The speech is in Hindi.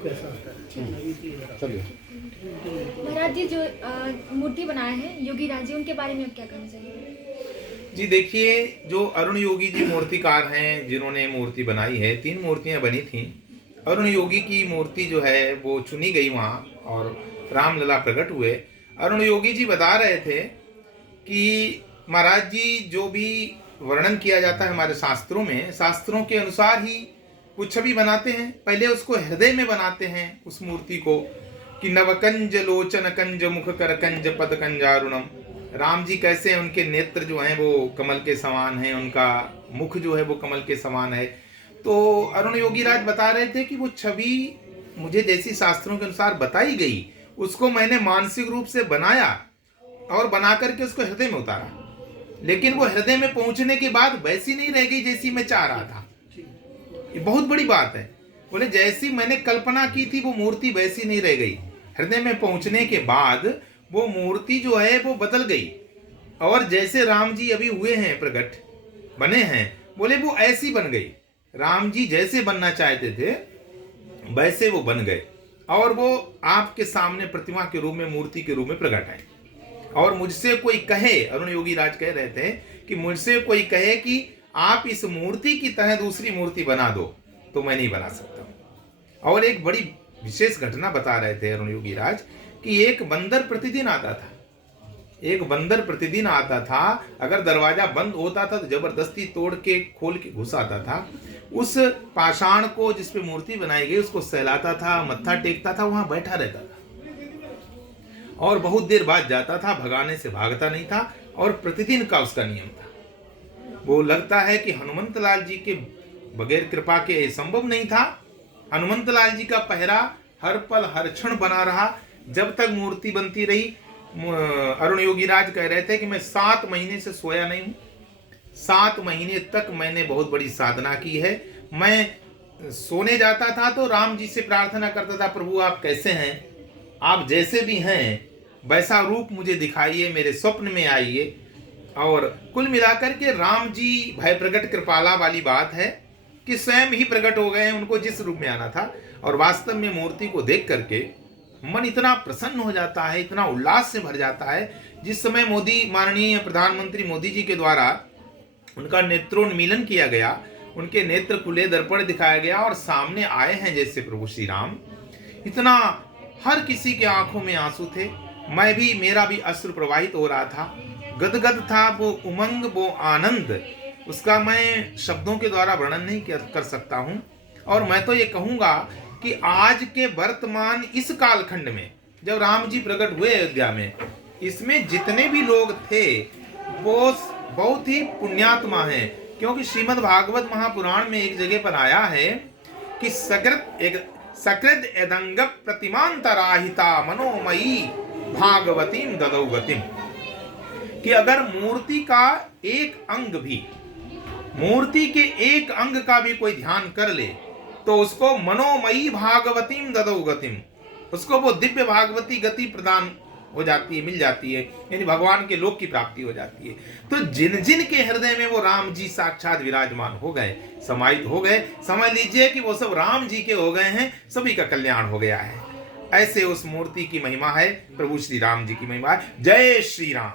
कैसा होता है। चलिए। महाराज जी जो मूर्ति बनाए हैं योगी राज जी, उनके बारे में आप क्या कहना चाहिए? जी देखिए, जो अरुण योगी जी मूर्तिकार हैं जिन्होंने मूर्ति बनाई है, 3 मूर्तियां बनी थीं। अरुण योगी की मूर्ति जो है वो चुनी गई वहाँ और रामलला प्रकट हुए। अरुण योगी जी बता रहे थे कि महाराज जी जो भी वर्णन किया जाता है हमारे शास्त्रों में, शास्त्रों के अनुसार ही वो छवि बनाते हैं। पहले उसको हृदय में बनाते हैं उस मूर्ति को, कि नवकंज लोचन कंज मुख कर कंज पद कंजारुणम। राम जी कैसे, उनके नेत्र जो हैं वो कमल के समान हैं, उनका मुख जो है वो कमल के समान है। तो अरुण योगी राज बता रहे थे कि वो छवि मुझे जैसी शास्त्रों के अनुसार बताई गई, उसको मैंने मानसिक रूप से बनाया और बना करके उसको हृदय में उतारा, लेकिन वो हृदय में पहुंचने के बाद वैसी नहीं रह गई जैसी मैं चाह रहा था। ये बहुत बड़ी बात है। बोले जैसी मैंने कल्पना की थी वो मूर्ति वैसी नहीं रह गई, हृदय में पहुंचने के बाद वो मूर्ति जो है वो बदल गई। और जैसे राम जी अभी हुए हैं प्रकट, बने हैं, बोले वो ऐसी बन गई। राम जी जैसे बनना चाहते थे वैसे वो बन गए और वो आपके सामने प्रतिमा के रूप में, मूर्ति के रूप में प्रकट है। और मुझसे कोई कहे, अरुण योगी राज कह रहे थे कि मुझसे कोई कहे कि आप इस मूर्ति की तरह दूसरी मूर्ति बना दो, तो मैं नहीं बना सकता। और एक बड़ी विशेष घटना बता रहे थे अरुण योगी राज कि एक बंदर प्रतिदिन आता था। एक बंदर प्रतिदिन आता था, अगर दरवाजा बंद होता था तो जबरदस्ती तोड़ के खोल के घुस आता था। उस पाषाण को जिस पे मूर्ति बनाई गई उसको सहलाता था, मत्था टेकता था, वहां बैठा रहता था और बहुत देर बाद जाता था, भगाने से भागता नहीं था और प्रतिदिन का उसका नियम था। वो लगता है कि हनुमंत लाल जी के बगैर कृपा के संभव नहीं था। हनुमंत लाल जी का पहरा हर पल हर क्षण बना रहा जब तक मूर्ति बनती रही। अरुण योगी राज कह रहे थे कि मैं 7 महीने से सोया नहीं हूँ। 7 महीने तक मैंने बहुत बड़ी साधना की है। मैं सोने जाता था तो राम जी से प्रार्थना करता था, प्रभु आप कैसे हैं, आप जैसे भी हैं वैसा रूप मुझे दिखाइए, मेरे स्वप्न में आइए। और कुल मिलाकर के राम जी भय प्रकट कृपाला वाली बात है कि स्वयं ही प्रकट हो गए हैं, उनको जिस रूप में आना था। और वास्तव में मूर्ति को देख करके मन इतना प्रसन्न हो जाता है, इतना उल्लास से भर जाता है। जिस समय मोदी, माननीय प्रधानमंत्री मोदी जी के द्वारा उनका नेत्रोन्मीलन किया गया, उनके नेत्र खुले, दर्पण दिखाया गया और सामने आए हैं जैसे प्रभु श्री राम, इतना हर किसी के आंखों में आंसू थे। मैं भी, मेरा भी अश्रु प्रवाहित हो रहा था, गदगद था वो उमंग, वो आनंद, उसका मैं शब्दों के द्वारा वर्णन नहीं कर सकता हूं। और मैं तो ये कहूंगा कि आज के वर्तमान इस कालखंड में जब राम जी प्रकट हुए अयोध्या में, इसमें जितने भी लोग थे वो बहुत ही पुण्यात्मा हैं। क्योंकि श्रीमद् भागवत महापुराण में एक जगह पर आया है कि सकृद एदंग प्रतिमांतराहिता मनोमयी भागवतीम ददौ गतिम, कि अगर मूर्ति का एक अंग भी, मूर्ति के एक अंग का भी कोई ध्यान कर ले तो उसको मनोमयी भागवतीम ददौ गतिम, उसको वो दिव्य भागवती गति प्रदान हो जाती है, मिल जाती है, यानी भगवान के लोक की प्राप्ति हो जाती है। तो जिन जिन के हृदय में वो राम जी साक्षात विराजमान हो गए, समाहित हो गए, समझ लीजिए कि वो सब राम जी के हो गए हैं, सभी का कल्याण हो गया है। ऐसे उस मूर्ति की महिमा है, प्रभु श्री राम जी की महिमा है। जय श्री राम।